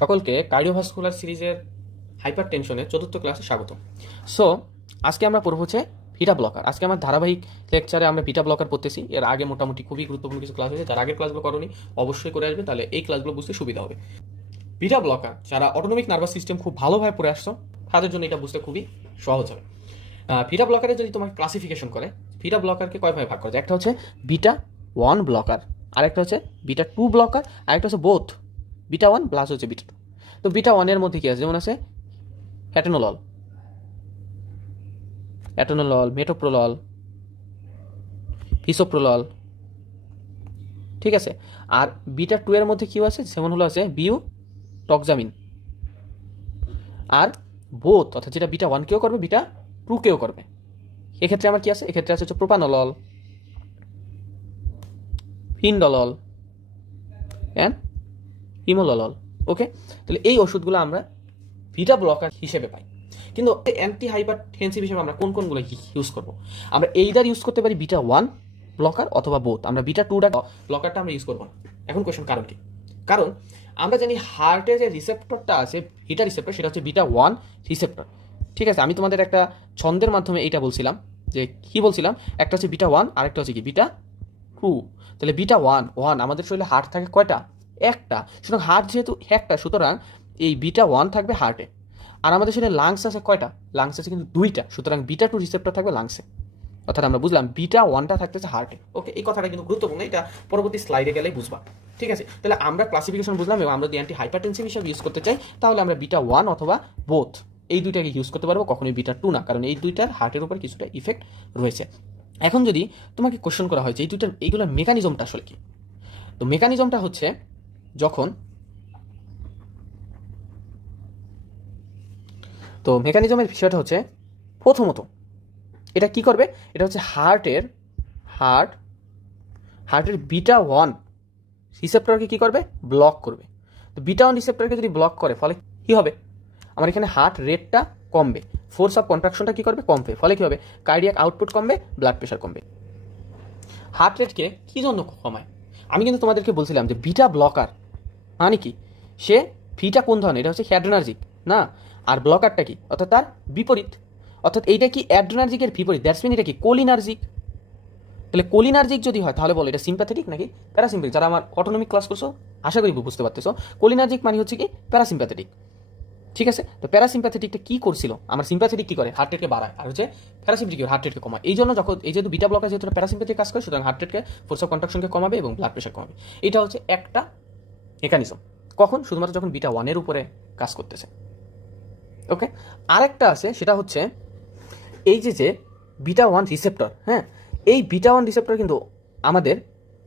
সকলকে কার্ডিওভাস্কুলার সিরিজের হাইপার টেনশনের চতুর্থ ক্লাসে স্বাগত সো আজকে আমরা পড়ব হচ্ছে ভিটা ব্লকার। আজকে আমার ধারাবাহিক লেকচারে আমরা ভিটা ব্লকার পড়তেছি। এর আগে মোটামুটি খুবই গুরুত্বপূর্ণ কিছু ক্লাস হয়েছে। যার আগের ক্লাসগুলো করনি, অবশ্যই করে আসবে তাহলে এই ক্লাসগুলো বুঝতে সুবিধা হবে। ভিটা ব্লকার, যারা অটোনমিক নার্ভাস সিস্টেম খুব ভালোভাবে পড়ে আসছো, তাদের জন্য এটা বুঝতে খুবই সহজ হবে। ভিটা ব্লকারে যদি তোমাকে ক্লাসিফিকেশন করে ভিটা ব্লকারকে কয় ভাবে ভাগ করা যায়? একটা হচ্ছে বিটা ওয়ান ব্লকার, আরেকটা হচ্ছে বিটা টু ব্লকার, আরেকটা হচ্ছে বোথ বিটা ওয়ান প্লাস হচ্ছে বিটা টু তো বিটা ওয়ানের মধ্যে কী আছে? যেমন আছে হ্যাটেনোলল অ্যাটোনোলল, মেটোপ্রোলল ফিসোপ্রোলল ঠিক আছে? আর বিটা টু এর মধ্যে কি আছে? যেমন হলো আছে বিউ টক্সামিন। আর বোথ, অর্থাৎ যেটা বিটা ওয়ান কেও করবে, বিটা টু কেও করবে। এক্ষেত্রে আমার কি আছে? এক্ষেত্রে আছে হচ্ছে প্রোপানলল, ফিনডলল অ্যান্ড হিমোলল ওকে? তাহলে এই ওষুধগুলো আমরা ভিটা ব্লকার হিসেবে পাই। কিন্তু অ্যান্টি হাইপার টেনসিভ হিসেবে আমরা কোন কোনগুলো ইউজ করব? আমরা এইদার ইউজ করতে পারি বিটা ওয়ান ব্লকার অথবা বোথ আমরা বিটা টুটা ব্লকারটা আমরা ইউজ করব না। এখন কোয়েশন কারণ কি? কারণ আমরা জানি হার্টে যে রিসেপ্টরটা আছে, ভিটা রিসেপ্টর সেটা হচ্ছে বিটা ওয়ান রিসেপ্টর ঠিক আছে? আমি তোমাদের একটা ছন্দের মাধ্যমে এইটা বলছিলাম, যে কি বলছিলাম? একটা হচ্ছে বিটা ওয়ান, আরেকটা হচ্ছে কি? বিটা টু তাহলে বিটা ওয়ান ওয়ান, আমাদের শরীরে হার্ট থাকে কয়টা? একটা, সুতরাং হার্ট যেহেতু একটা, সুতরাং এই বিটা ওয়ান থাকবে হার্টে আর আমাদের শরীরে লাংস আছে কয়টা? লাংস আছে কিন্তু দুইটা, সুতরাং বিটা টু রিসেপ্টর থাকবে লাংসে অর্থাৎ আমরা বুঝলাম বিটা ওয়ানটা থাকতেছে হার্টে ওকে এই কথাটা কিন্তু গুরুত্বপূর্ণ, এটা পরবর্তী স্লাইডে গেলেই বুঝবা। ঠিক আছে? তাহলে আমরা ক্লাসিফিকেশন বুঝলাম এবং আমরা যদি অ্যান্টি হাইপারটেনসিভ হিসাবে ইউজ করতে চাই, তাহলে আমরা বিটা ওয়ান অথবা বোথ এই দুইটাকে ইউজ করতে পারব, কখনোই বিটা টু না, কারণ এই দুইটার হার্টের উপর কিছুটা ইফেক্ট রয়েছে। এখন যদি তোমাকে কোশ্চেন করা হয় যে এই দুইটার, এইগুলোর মেকানিজমটা আসলে কি? তো মেকানিজমটা হচ্ছে যখন তো মেকানিজমের বিষয়টা হচ্ছে প্রথমত এটা কি করবে? এটা হচ্ছে হার্টের হার্ট হার্টের বিটা ওয়ান রিসেপ্টরকে কি করবে? ব্লক করবে। তো বিটা ওয়ান রিসেপ্টরকে যদি ব্লক করে, ফলে কি হবে? আমার এখানে হার্ট রেটটা কমবে। ফোর্স অফ কন্ট্রাকশনটা কি করবে? কমবে। ফলে কি হবে? কার্ডিয়াক আউটপুট কমবে ব্লাড প্রেশার কমবে। হার্ট রেটকে কী জন্য কমায়? আমি কিন্তু তোমাদেরকে বলছিলাম যে বিটা ব্লকার মানে কি? সে ফিটা কোন ধরনের? এটা হচ্ছে হ্যাড্রোনার্জিক না? আর ব্লকারটা কি? অর্থাৎ তার বিপরীত। অর্থাৎ এইটা কি অ্যাড্রোনার্জিকের বিপরীত? দ্যাটস মিন এটা কি কোলিনার্জিক তাহলে কোলিনার্জিক যদি হয়, তাহলে বলো এটা সিম্প্যাথেটিক নাকি প্যারাসিম্প্যাথিক যারা আমার অটোনমিক ক্লাস করছ, আশা করি বুঝতে পারতেছো। কোলিনার্জিক মানে হচ্ছে কি প্যারাসিম্প্যাথেটিক ঠিক আছে? তো প্যারাসিম্প্যাথেটিকটা কি করছিল? আমার সিম্প্যাথেটিক কী করে? হার্ট রেটকে বাড়ায়। আর হচ্ছে প্যারাসিম্প্যাথিক হার্ট রেটকে কমায়। এই জন্য যখন এই যেহেতু বিটা ব্লকার যেহেতু প্যারাসিম্প্যাথিক কাজ করে, সুতরাং হার্ট রেটকে ফোর্স অফ কন্ট্রাকশনকে কমাবে এবং ব্লাড প্রেশার কমাবে। এটা হচ্ছে একটা মেকানিজম কখন? শুধুমাত্র যখন বিটা ওয়ানের উপরে কাজ করতেছে। ওকে আরেকটা আছে, সেটা হচ্ছে এই যে যে বিটা ওয়ান রিসেপ্টর হ্যাঁ? এই বিটা ওয়ান রিসেপ্টর কিন্তু আমাদের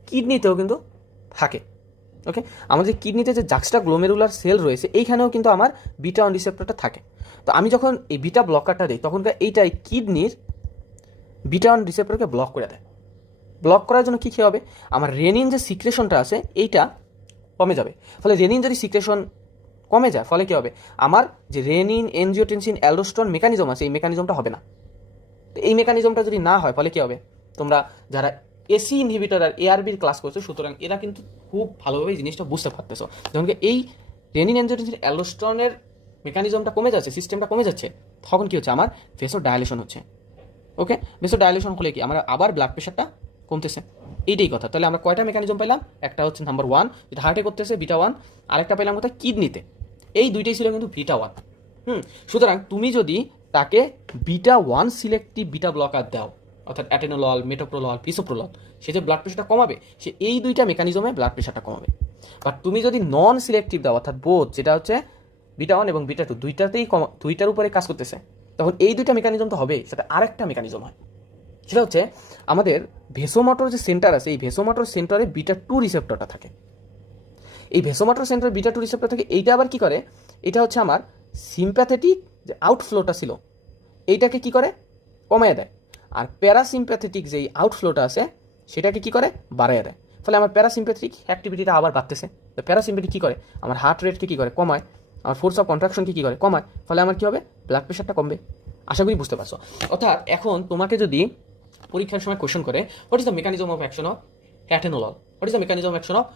কিডনিতেও কিন্তু থাকে। ওকে আমাদের কিডনিতে যে জাক্সটা গ্লোমেরুলার সেল রয়েছে, এইখানেও কিন্তু আমার বিটা ওয়ান রিসেপ্টরটা থাকে। তো আমি যখন এই বিটা ব্লকারটা দিই তখনকার এইটাই কিডনির বিটা ওয়ান রিসেপ্টরকে ব্লক করে দেয়। ব্লক করার জন্য কী কী হবে? আমার রেনিন যে সিক্রেশনটা আছে, এইটা কমে যাবে। ফলে রেনিন যদি সিক্রেশন কমে যায়, ফলে কী হবে? আমার যে রেনিন এনজিওটেনসিন অ্যালডোস্টন মেকানিজম আছে, এই মেকানিজমটা হবে না। তো এই মেকানিজমটা যদি না হয়, ফলে কী হবে? তোমরা যারা এসি ইনহিবিটর আর এআরবির ক্লাস করছ, সুতরাং এরা কিন্তু খুব ভালোভাবে জিনিসটা বুঝতে পারতেছো। যখন এই রেনিন এনজিওটেনসিন অ্যালডোস্টনের মেকানিজমটা কমে যাচ্ছে সিস্টেমটা কমে যাচ্ছে, তখন কি হচ্ছে? আমার ভেসো ডায়ালেশন হচ্ছে। ওকে ভেসো ডায়ালেশন হলে কি? আমার আবার ব্লাড প্রেশারটা কমতেছে। এইটাই কথা। তাহলে আমরা কয়টা মেকানিজম পেলাম একটা হচ্ছে নাম্বার ওয়ান যেটা হার্টে করতেছে বিটা ওয়ান আরেকটা পেলাম কোথায়? কিডনিতে এই দুইটাই ছিল কিন্তু বিটা ওয়ান হুম, সুতরাং তুমি যদি তাকে beta one selective beta blocker দাও, অর্থাৎ অ্যাটেনোলল মেটোপ্রোলল পিসোপ্রোলল সে যে ব্লাড প্রেশারটা কমাবে, সে এই দুইটা মেকানিজমে ব্লাড প্রেশারটা কমাবে। বাট তুমি যদি নন সিলেক্টিভ দাও, অর্থাৎ বোধ যেটা হচ্ছে বিটা ওয়ান এবং বিটা টু দুইটাতেই কমা দুইটার উপরে কাজ করতেছে, তখন এই দুইটা মেকানিজম তো হবে সেটা আরেকটা মেকানিজম হয়। সেটা হচ্ছে আমাদের ভেসোমোটর যে সেন্টার আছে, এই ভেসোমোটর সেন্টারে বিটা টু রিসেপ্টরটা থাকে। এই ভেসোমোটর সেন্টারে বিটা টু রিসেপ্টর থাকে, এইটা আবার কি করে? এটা হচ্ছে আমার সিম্প্যাথেটিক যে আউটফ্লোটা ছিল, এইটাকে কি করে? কমায় দেয়। আর প্যারাসিম্প্যাথেটিক যেই আউটফ্লোটা আছে, সেটাকে কি করে? বাড়ায় দেয়। ফলে আমার প্যারাসিম্প্যাথেটিক অ্যাক্টিভিটিটা আবার বাড়তেছে। তো প্যারাসিম্প্যাথিক কী করে? আমার হার্ট রেটকে কী করে? কমায়। আমার ফোর্স অফ কন্ট্রাকশনকে কী করে? কমায়। ফলে আমার কী হবে? ব্লাড প্রেশারটা কমবে। আশা করি বুঝতে পারছ। অর্থাৎ এখন তোমাকে যদি পরীক্ষার সময় কোশ্চেন করে what is the mechanism of action of atenolol what is the mechanism action of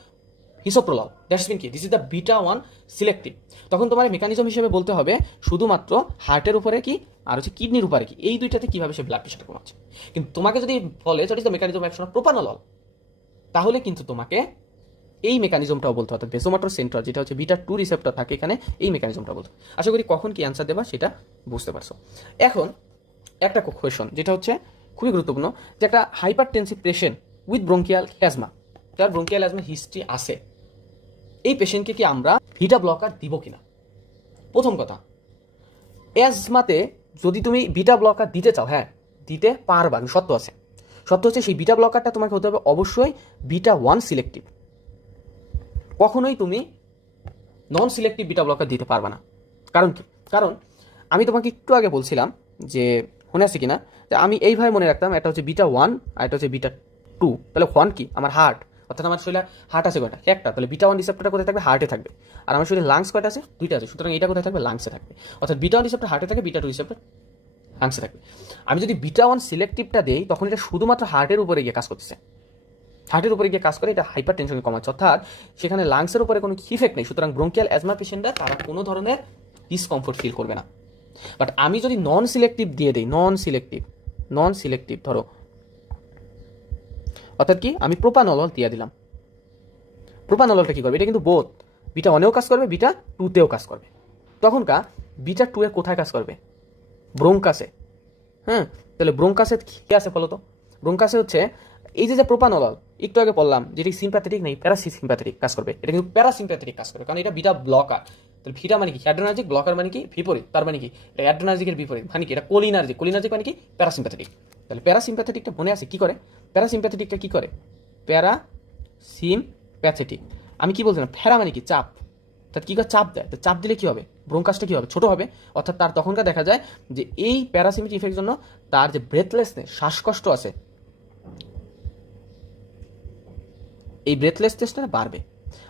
bisoprolol that's mean কি this is the beta one selective তখন তোমার মেকানিজম হিসেবে বলতে হবে, শুধুমাত্র হার্টের উপরে কি, আর হচ্ছে কিডনির উপরে কি? এই দুইটাতে কীভাবে সে ব্লাড প্রেশারটা কমাচ্ছে? কিন্তু তোমাকে যদি বলে that is the mechanism action of propranolol তাহলে কিন্তু তোমাকে এই মেকানিজমটাও বলতে হবে। বেসোমাটোর সেন্টার যেটা হচ্ছে বিটা টু রিসেপ্টর থাকে এখানে, এই মেকানিজমটা বলতে। আশা করি কখন কি অ্যান্সার দেবা সেটা বুঝতে পারছ। এখন একটা কোয়েশন যেটা হচ্ছে খুবই গুরুত্বপূর্ণ যে একটা hypertensive patient with bronchial asthma যার ব্রঙ্কিয়াল অ্যাজমার হিস্ট্রি আছে, এই পেশেন্টকে কি আমরা ভিটা ব্লকার দিব কিনা? প্রথম কথা অ্যাজমাতে যদি তুমি বিটা ব্লকার দিতে চাও হ্যাঁ দিতে পারবা সত্য আছে। সত্য হচ্ছে সেই বিটা ব্লকারটা তোমাকে হতে হবে অবশ্যই বিটা ওয়ান সিলেক্টিভ কখনোই তুমি নন সিলেক্টিভ বিটা ব্লকার দিতে পারবে না। কারণ কি? কারণ আমি তোমাকে একটু আগে বলছিলাম যে মনে আছে কি না যে আমি এইভাবে মনে রাখতাম, একটা হচ্ছে বিটা ওয়ান আর একটা হচ্ছে বিটা টু। তাহলে ওয়ান কি? আমার হার্ট। অর্থাৎ আমার শরীরে হার্ট আছে কয়টা? একটা। তাহলে বিটা ওয়ান রিসেপ্টরটা কোথায় থাকবে? হার্টে থাকবে। আর আমার শরীরে লাংস কয়টা আছে? দুইটা আছে। সুতরাং এটা কোথায় থাকবে? লাংসে থাকবে। অর্থাৎ বিটা ওয়ান রিসেপ্টর হার্টে থাকে, বিটা টু রিসেপ্টর লাংসে থাকবে। আমি যদি বিটা ওয়ান সিলেক্টিভটা দেই, তখন এটা শুধুমাত্র হার্টের উপরে গিয়ে কাজ করতেছে। হার্টের উপরে গিয়ে কাজ করে, এটা হাইপার টেনশনকে কমাচ্ছে। অর্থাৎ সেখানে লাংসের উপরে কোনো ইফেক্ট নেই। সুতরাং ব্রঙ্কিয়াল অ্যাজমা পেশেন্টরা তারা কোনো ধরনের ডিসকমফোর্ট ফিল করবে না। বাট আমি যদি নন সিলেক্টিভ দিয়ে দিই নন সিলেক্টিভ নন সিলেক্টিভ ধরো। অর্থাৎ কি? আমি প্রোপানল দিয়ে দিলাম। প্রোপানলটা কি করবে? এটা কিন্তু বোধ বিটা ওয়ানেও কাজ করবে, বিটা টুতেও কাজ করবে। তখনকার বিটা টু এ কোথায় কাজ করবে? ব্রোঙ্কাসে। হ্যাঁ তাহলে ব্রোঙ্কাসে কি আছে বলো তো? ব্রোঙ্কাসে হচ্ছে এই যে যে প্রোপানল একটু আগে বললাম, যেটি সিম্প্যাথেটিক নেই প্যারাসিম্প্যাথেটিক কাজ করবে। এটা কিন্তু প্যারাসিম্প্যাথেটিক কাজ করবে, কারণ এটা বিটা ব্লকার তাহলে ভিটা মানে কি? অ্যাড্রোনার্জিক ব্লকার মানে কি? বিপরীত, তার মানে কি? এটা অ্যাড্রেনার্জিকের বিপরীত মানে কি? এটা কোলিনার্জিক কোলিনার্জিক মানে কি? প্যারাসিম্প্যাথেটিক। তাহলে প্যারাসিম্প্যাথেটিকটা মনে আছে কি করে? প্যারাসিম্প্যাথেটিকটা কি করে? প্যারা সিমপ্যাথেটিক আমি কি বলছিলাম? ফেরা মানে কি? চাপ। অর্থাৎ কী করে? চাপ দেয়। তো চাপ দিলে কী হবে? ব্রঙ্কাসটা কী হবে? ছোটো হবে। অর্থাৎ তার তখনকার দেখা যায় যে এই প্যারাসিমিক ইফেক্টের জন্য তার যে ব্রেথলেসনেস শ্বাসকষ্ট আছে, এই ব্রেথলেসনেসটা বাড়বে।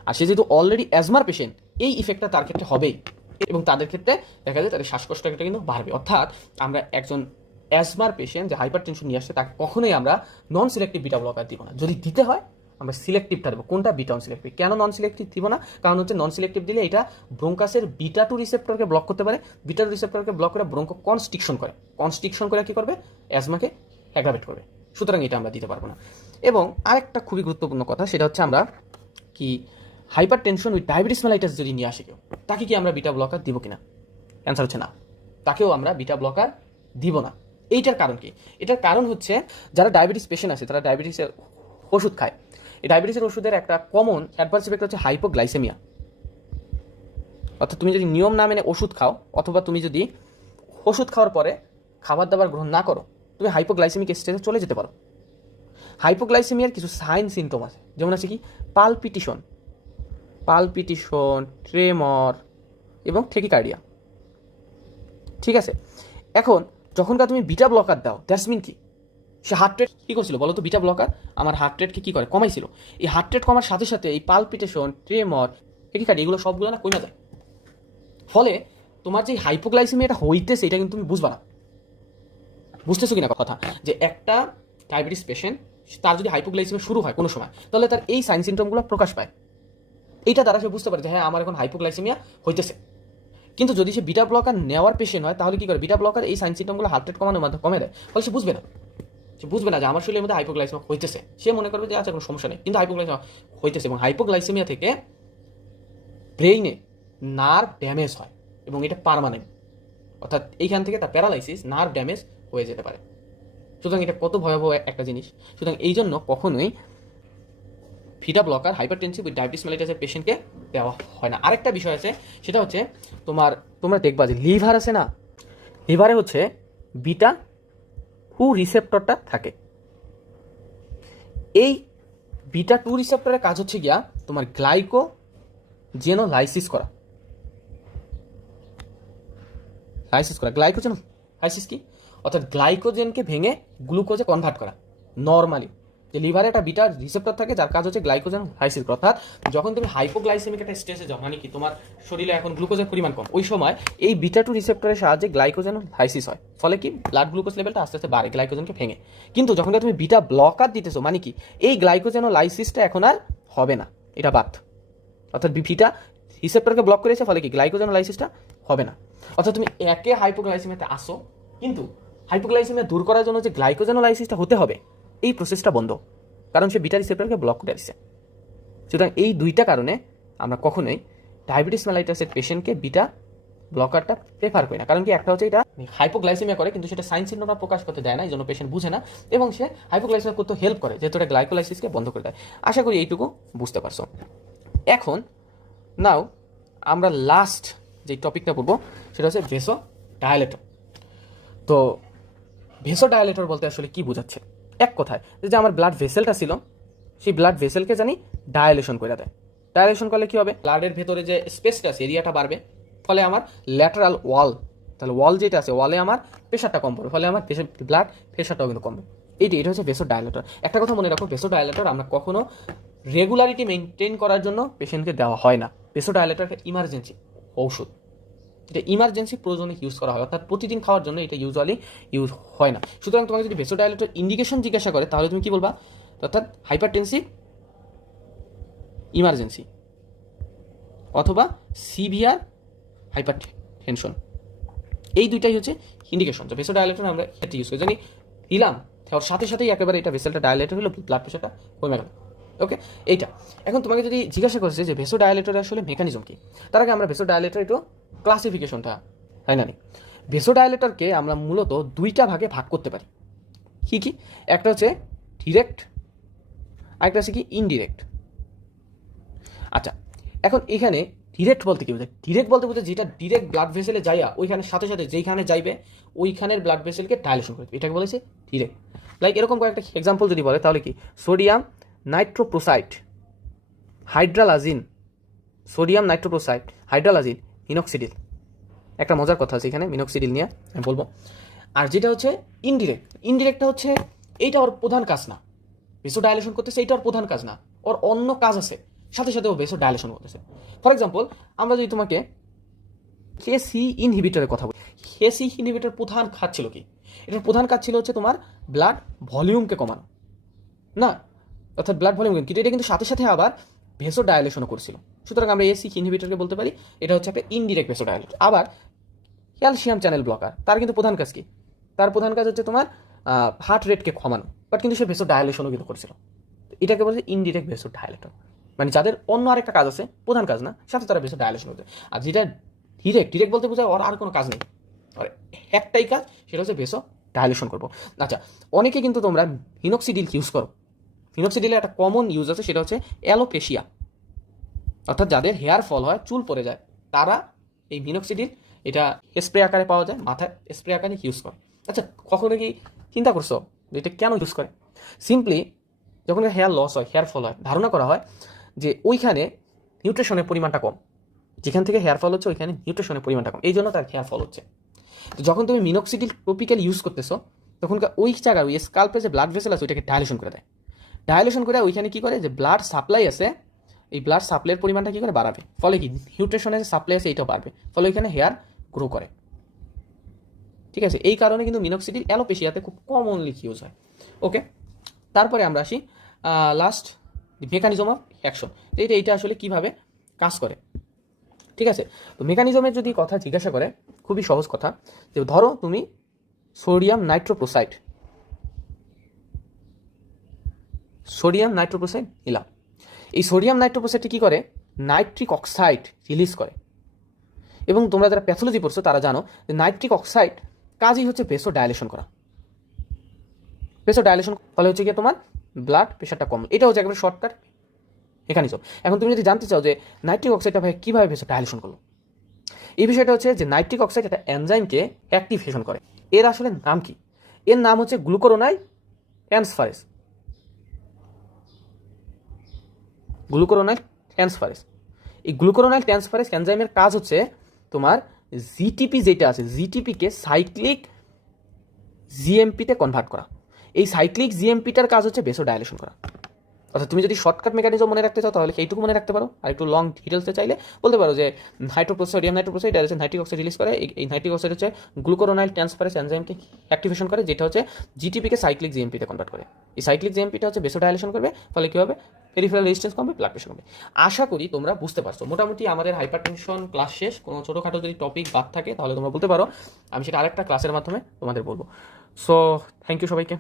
আর সে যেহেতু অলরেডি অ্যাজমার পেশেন্ট এই ইফেক্টটা তার ক্ষেত্রে হবেই। এবং তাদের ক্ষেত্রে দেখা যায় তাদের শ্বাসকষ্ট একটা কিন্তু বাড়বে। অর্থাৎ আমরা একজন অ্যাজমার পেশেন্ট যে হাইপার টেনশন নিয়ে আসছে, তাকে কখনোই আমরা নন সিলেক্টিভ বিটা ব্লকার দিব না। যদি দিতে হয়, আমরা সিলেক্টিভটা দেবো। কোনটা বিটা সিলেক্টিভ কেন নন সিলেক্টিভ দিব না? কারণ হচ্ছে নন সিলেক্টিভ দিলে এটা ব্রঙ্কাসের বিটা টু রিসেপ্টরকে ব্লক করতে পারে। বিটা টু রিসেপ্টরকে ব্লক করে ব্রঙ্ক কনস্ট্রিকশন করে। কনস্ট্রিকশন করে কী করবে? অ্যাজমাকে অ্যাগ্রাভেট করবে। সুতরাং এটা আমরা দিতে পারব না। এবং আরেকটা খুবই গুরুত্বপূর্ণ কথা, সেটা হচ্ছে আমরা কি hypertension with diabetes mellitus যদি নিয়ে আসে কেউ, তাকে কি আমরা বিটা ব্লকার দিব কিনা? অ্যান্সার হচ্ছে না। তাকেও আমরা বিটা ব্লকার দিব না। এইটার কারণ কি? এটার কারণ হচ্ছে যারা ডায়াবেটিস পেশেন্ট আছে, তারা ডায়াবেটিসের ওষুধ খায়। এই ডায়াবেটিসের ওষুধের একটা কমন অ্যাডভার্স ইফেক্ট হচ্ছে হাইপোগ্লাইসেমিয়া অর্থাৎ তুমি যদি নিয়ম না মেনে ওষুধ খাও, অথবা তুমি যদি ওষুধ খাওয়ার পরে খাবার দাবার গ্রহণ না করো, তুমি হাইপোগ্লাইসেমিক স্টেজে চলে যেতে পারো। হাইপোগ্লাইসেমিয়ার কিছু সাইন সিমটম আছে। যেমন আছে কি? পালপিটিশন পালপিটিশন, ট্রেমর এবং ঠেকিকার্ডিয়া ঠিক আছে? এখন যখনকার তুমি বিটা ব্লকার দাও দ্যাটস মিন কি? সে হার্ট রেট কী করছিল? বলো তো, বিটা ব্লকার আমার হার্ট রেটকে কী করে? কমাইছিল। এই হার্ট রেট কমার সাথে সাথে এই পালপিটেশন, ট্রেমর ঠেকিকার্ডি এগুলো সবগুলো না কমে যায় ফলে, তোমার যে হাইপোগ্লাইসেমিয়াটা হইতেছে, এটা কিন্তু তুমি বুঝবা না। বুঝতেছো কিনা কথা? যে একটা ডায়াবেটিস পেশেন্ট তার যদি হাইপোগ্লাইসেমিয়া শুরু হয় কোনো সময়, তাহলে তার এই সাইন সিমটমগুলো প্রকাশ পায়। এইটা দ্বারা সে বুঝতে পারে যে হ্যাঁ আমার এখন হাইপোগ্লাইসেমিয়া হইতেছে। কিন্তু যদি সে বিটা ব্লকার নেওয়ার পেশেন্ট হয় তাহলে কি করে? বিটা ব্লকার এই সাইন সিমটমগুলো হার্ট রেট কমানোর মাধ্যমে কমে দেয়। ফলে সে বুঝবে না। সে বুঝবে না যে আমার শরীরের মধ্যে হাইপোগ্লাইসেমিয়া হইতেছে। সে মনে করবে যে আচ্ছা কোনো সমস্যা নেই। কিন্তু হাইপোগ্লাইসেমিয়া হইতেছে এবং হাইপোগ্লাইসেমিয়া থেকে ব্রেইনে নার্ভ ড্যামেজ হয় এবং এটা পারমানেন্ট অর্থাৎ এইখান থেকে তার প্যারালাইসিস নার্ভ ড্যামেজ হয়ে যেতে পারে। সুতরাং এটা কত ভয়াবহ একটা জিনিস। সুতরাং এই জন্য কখনোই beta blocker hypertensive with diabetes মেলাইটাসের পেশেন্টকে দেওয়া হয় না। আরেকটা বিষয় আছে, সেটা হচ্ছে তোমার, তোমরা দেখবা যে লিভার আছে না? লিভারে হচ্ছে বিটা টু রিসেপ্টরটা থাকে। এই বিটা টু রিসেপ্টরের কাজ হচ্ছে গিয়া তোমার গ্লাইকো জেনোলাইসিস করা। লাইসিস করা। গ্লাইকোজেন লাইসিস কি? অর্থাৎ গ্লাইকোজেনকে ভেঙে গ্লুকোজে কনভার্ট করা। নর্মালি যে লিভারে একটা বিটা রিসেপ্টর থাকে, যার কাজ হচ্ছে গ্লাইকোজেন লাইসিস অর্থাৎ যখন তুমি হাইপোগ্লাইসেমিক একটা স্টেজে যাও মানে কি তোমার শরীরে এখন গ্লুকোজের পরিমাণ কম, ওই সময় এই বিটা টু রিসেপ্টরের সাহায্যে গ্লাইকোজেন লাইসিস হয়। ফলে কি? ব্লাড গ্লুকোজ লেভেলটা আস্তে আস্তে বাড়ে গ্লাইকোজেনকে ভেঙে। কিন্তু যখন তুমি বিটা ব্লকার দিতেছো মানে কি? এই গ্লাইকোজেন লাইসিসটা এখন আর হবে না, এটা বাদ। অর্থাৎ বিপিটা রিসেপ্টরকে ব্লক করেছে, ফলে কি? গ্লাইকোজেন লাইসিসটা হবে না। অর্থাৎ তুমি একে হাইপোগ্লাইসিমিয়াতে আসো, কিন্তু হাইপোগ্লাইসিমিয়া দূর করার জন্য যে গ্লাইকোজেনোলাইসিসটা হতে হবে এই প্রসেসটা বন্ধ। কারণ সে বিটা রিসেপ্টরকে ব্লক করে দিচ্ছে সুতরাং এই দুইটা কারণে আমরা কখনোই ডায়াবেটিস মেলাইটাসের পেশেন্টকে বিটা ব্লকারটা প্রেফার করি না। কারণ কি একটা হচ্ছে এটা হাইপোগ্লাইসেমিয়া করে, কিন্তু সেটা সাইন সিন্ড্রোমটা প্রকাশ করতে দেয় না, এই জন্য পেশেন্ট বুঝে না। এবং সে হাইপোগ্লাইসেমিয়া করতে হেল্প করে, যেহেতু এটা গ্লাইকোলাইসিসকে বন্ধ করে দেয়। আশা করি এইটুকু বুঝতে পারছ। এখন নাও আমরা লাস্ট যে টপিকটা পড়ব, সেটা হচ্ছে ভেসো ডায়ালেটর তো, ভেসো ডায়ালেটর বলতে আসলে কি বোঝাচ্ছে? এক কথায় যে আমার ব্লাড ভেসেলটা ছিল, সেই ব্লাড ভেসেলকে জানি ডায়ালেশন করে দেয়। ডায়ালেশন করলে কি হবে? ব্লাডের ভেতরে যে স্পেসটা আছে এরিয়াটা বাড়বে। ফলে আমার ল্যাটারাল ওয়াল তাহলে ওয়াল যেটা আছে ওয়ালে আমার প্রেশারটা কম পড়বে। ফলে আমার ব্লাড প্রেশারটাও কিন্তু কমবে। এইটি এটা হচ্ছে ভেসো ডায়ালেটর একটা কথা মনে রাখো ভেসো ডায়ালেটর আমরা কখনো রেগুলারিটি মেনটেন করার জন্য পেশেন্টকে দেওয়া হয় না। ভেসো ডায়ালেটর একটা ইমার্জেন্সি ঔষধ। এটা ইমার্জেন্সি প্রয়োজনে ইউজ করা হয়, অর্থাৎ প্রতিদিন খাওয়ার জন্য এটা ইউজুয়ালি ইউজ হয় না। সুতরাং তোমাকে যদি ভেসো ভেসোডাইলেটের ইন্ডিকেশন জিজ্ঞাসা করে, তাহলে তুমি কি বলবা? অর্থাৎ হাইপারটেনসিভ ইমার্জেন্সি অথবা সিভিয়ার হাইপার টেনশন এই দুইটাই হচ্ছে ইন্ডিকেশন তো ভেসোডাইলেটর আমরা এটা ইউজ করি। জানি, দিলাম, তার সাথে সাথেই একেবারে এটা ভেসেলটা ডায়ালেটর হলো ব্লাড প্রেশারটা কমে গেল। ওকে এইটা। এখন তোমাকে যদি জিজ্ঞাসা করেছে যে ভেসো ডায়ালেটর আসলে মেকানিজম কি? তার আগে আমরা ভেসো ডায়ালেটর একটু ক্লাসিফিকেশনটা তাই না ভেসো ডায়ালেটরকে আমরা মূলত দুইটা ভাগে ভাগ করতে পারি। কি কি? একটা হচ্ছে ডিরেক্ট আরেকটা হচ্ছে কি ইনডিরেক্ট আচ্ছা এখন এখানে ডিরেক্ট বলতে কি বোঝায়? ডিরেক্ট বলতে বোঝায় যেটা ডিরেক্ট ব্লাড ভেসেলে যাইয়া ওইখানে সাথে সাথে যেইখানে যাইবে, ওইখানের ব্লাড ভেসেলকে ডায়ালেশন করে দেবে। এটাকে বলেছে ডিরেক্ট লাইক এরকম কয়েকটা এক্সাম্পল যদি বলে, তাহলে কি? Sodium nitroprusside hydralazine sodium nitroprusside hydralazine minoxidil একটা মজার কথা আছে এখানে মিনক্সিডিল নিয়ে আমি বলব। আর যেটা হচ্ছে ইনডিরেক্ট ইনডিরেক্টটা হচ্ছে এইটা ওর প্রধান কাজ না। বেসো ডায়ালেশন করতেছে, এইটা ওর প্রধান কাজ না। ওর অন্য কাজ আছে, সাথে সাথে ও বেসো ডায়ালেশন করতেছে। ফর এক্সাম্পল আমরা যদি তোমাকে কেসি ইনহিবিটরের কথা বলি কেসি ইনহিবিটর প্রধান কাজ ছিল কি? এটার প্রধান কাজ ছিল হচ্ছে তোমার ব্লাড ভলিউমকে কমানো। না? অর্থাৎ ব্লাড ভলিউম কিন্তু এটা কিন্তু সাথে সাথে আবার ভেসো ডায়ালেশনও করছিল। সুতরাং আমরা এসি ইনহিবিটরকে বলতে পারি? এটা হচ্ছে একটা ইনডিরেক্ট ভেসো ডায়ালেটর আবার ক্যালসিয়াম চ্যানেল ব্লকার তার কিন্তু প্রধান কাজ কি? তার প্রধান কাজ হচ্ছে তোমার হার্ট রেটকে কমানো। বাট কিন্তু সে ভেসো ডায়ালেশনও কিন্তু করছিল। এটাকে বলছে ইনডিরেক্ট ভেসো ডায়ালেটর মানে যাদের অন্য আরেকটা কাজ আছে, প্রধান কাজ না, সাথে তারা ভেসো ডায়ালেশন হতে আর যেটা ডিরেক্ট ডিরেক্ট বলতে বোঝায় ওর আর কোনো কাজ নেই। আর একটাই কাজ, সেটা হচ্ছে ভেসো ডায়ালেশন করব। আচ্ছা অনেকে কিন্তু তোমরা হিনোক্সিডিল ইউজ করো। ফিনোক্সিডিলের একটা কমন ইউজ আছে, সেটা হচ্ছে অ্যালোপেশিয়া অর্থাৎ যাদের হেয়ার ফল হয়, চুল পড়ে যায়, তারা এই মিনোক্সিডিল এটা স্প্রে আকারে পাওয়া যায়, মাথায় স্প্রে আকারে ইউজ করে। আচ্ছা কখনো কি চিন্তা করছ এটা কেন ইউজ করে? সিম্পলি যখন হেয়ার লস হয় হেয়ার ফল হয়, ধারণা করা হয় যে ওইখানে নিউট্রিশনের পরিমাণটা কম। যেখান থেকে হেয়ার ফল হচ্ছে, ওইখানে নিউট্রিশনের পরিমাণটা কম। এই জন্য তার হেয়ার ফল হচ্ছে। তো যখন তুমি মিনোক্সিডিল টপিক্যাল ইউজ করতেছো তখন ওই জায়গায়, ওই স্কাল্পে যে ব্লাড ভেসেল আছে, ওইটাকে ডায়ালেশন করে দেয়। ডায়ালেশন করে ওইখানে কী করে? যে ব্লাড সাপ্লাই আছে এই ব্লাড সাপ্লাইয়ের পরিমাণটা কী করে বাড়াবে? ফলে কি? নিউট্রিশনের যে সাপ্লাই আছে এইটাও বাড়বে। ফলে ওইখানে হেয়ার গ্রো করে। ঠিক আছে? এই কারণে কিন্তু মিনক্সিডিল অ্যালোপেশিয়াতে খুব কমনলি ইউজ হয়। ওকে তারপরে আমরা আসি লাস্ট মেকানিজম অফ অ্যাকশন এইটা এইটা আসলে কীভাবে কাজ করে? ঠিক আছে? তো মেকানিজমের যদি কথা জিজ্ঞাসা করে, খুবই সহজ কথা। যে ধরো তুমি সোডিয়াম নাইট্রোপ্রোসাইড সোডিয়াম নাইট্রোপ্রোসাইড নিলাম। এই সোডিয়াম নাইট্রোপ্রোসাইডটি কী করে? নাইট্রিক অক্সাইড রিলিজ করে। এবং তোমরা যারা প্যাথোলজি পড়ছো, তারা জানো যে নাইট্রিক অক্সাইড কাজই হচ্ছে বেসো ডায়ালেশন করা। বেসো ডায়ালেশন ফলে হচ্ছে গিয়ে তোমার ব্লাড প্রেশারটা কম। এটা হচ্ছে একবারে শর্টকাট মেকানিজম এখন তুমি যদি জানতে চাও যে নাইট্রিক অক্সাইডটা ভাই কীভাবে বেসো ডায়ালেশন করল? এই বিষয়টা হচ্ছে যে নাইট্রিক অক্সাইড একটা এনজাইমকে অ্যাক্টিভেশন করে। এর আসলে নাম কি? এর নাম হচ্ছে গ্লুকোরোনাই ট্রান্সফারেস গ্লুকোরোনাইল ট্রান্সফারেস এই গ্লুকোরোনাইল ট্রান্সফারেস এনজাইমের কাজ হচ্ছে তোমার জিটিপি যেটা আছে জিটিপিকে সাইক্লিক জিএমপিতে কনভার্ট করা। এই সাইক্লিক জিএমপিটার কাজ হচ্ছে বেসো ডায়ালেশন করা। অর্থাৎ তুমি যদি শর্টকাট মেকানিজম মনে রাখতে চাও, তাহলে এইটুকু মনে রাখতে পারো। আর একটু লং ডিটেলসে চাইলে বলতে পারো যে হাইড্রোপ্রোস সোডিয়াম নাইট্রোপ্রোসাইড এটা হচ্ছে নাইট্রিক অক্সাইড রিলিজ করে। এই- নাইট্রিক অক্সাইড হচ্ছে গ্লুকোরোনাইল ট্রান্সফারেন্স এনজাইমকে অ্যাক্টিভেশন করে, যেটা হচ্ছে জিটিপিকে সাইক্লিক জিএমপিতে কনভার্ট করে। এই সাইক্লিক জিএমপিটা হচ্ছে বেসোডাইলেশন করবে, ফলে কী হবে? পেরিফেরাল রেজিস্ট্যান্স কমবে ব্লাড প্রেশার কমবে। আশা করি তোমরা বুঝতে পারছ। মোটামুটি আমাদের হাইপারটেনশন ক্লাস শেষ। কোনো ছোটোখাটো যদি টপিক বাদ থাকে, তাহলে তোমরা বলতে পারো। আমি সেটা আরেকটা ক্লাসের মাধ্যমে তোমাদের বলব। সো থ্যাংক ইউ সবাইকে।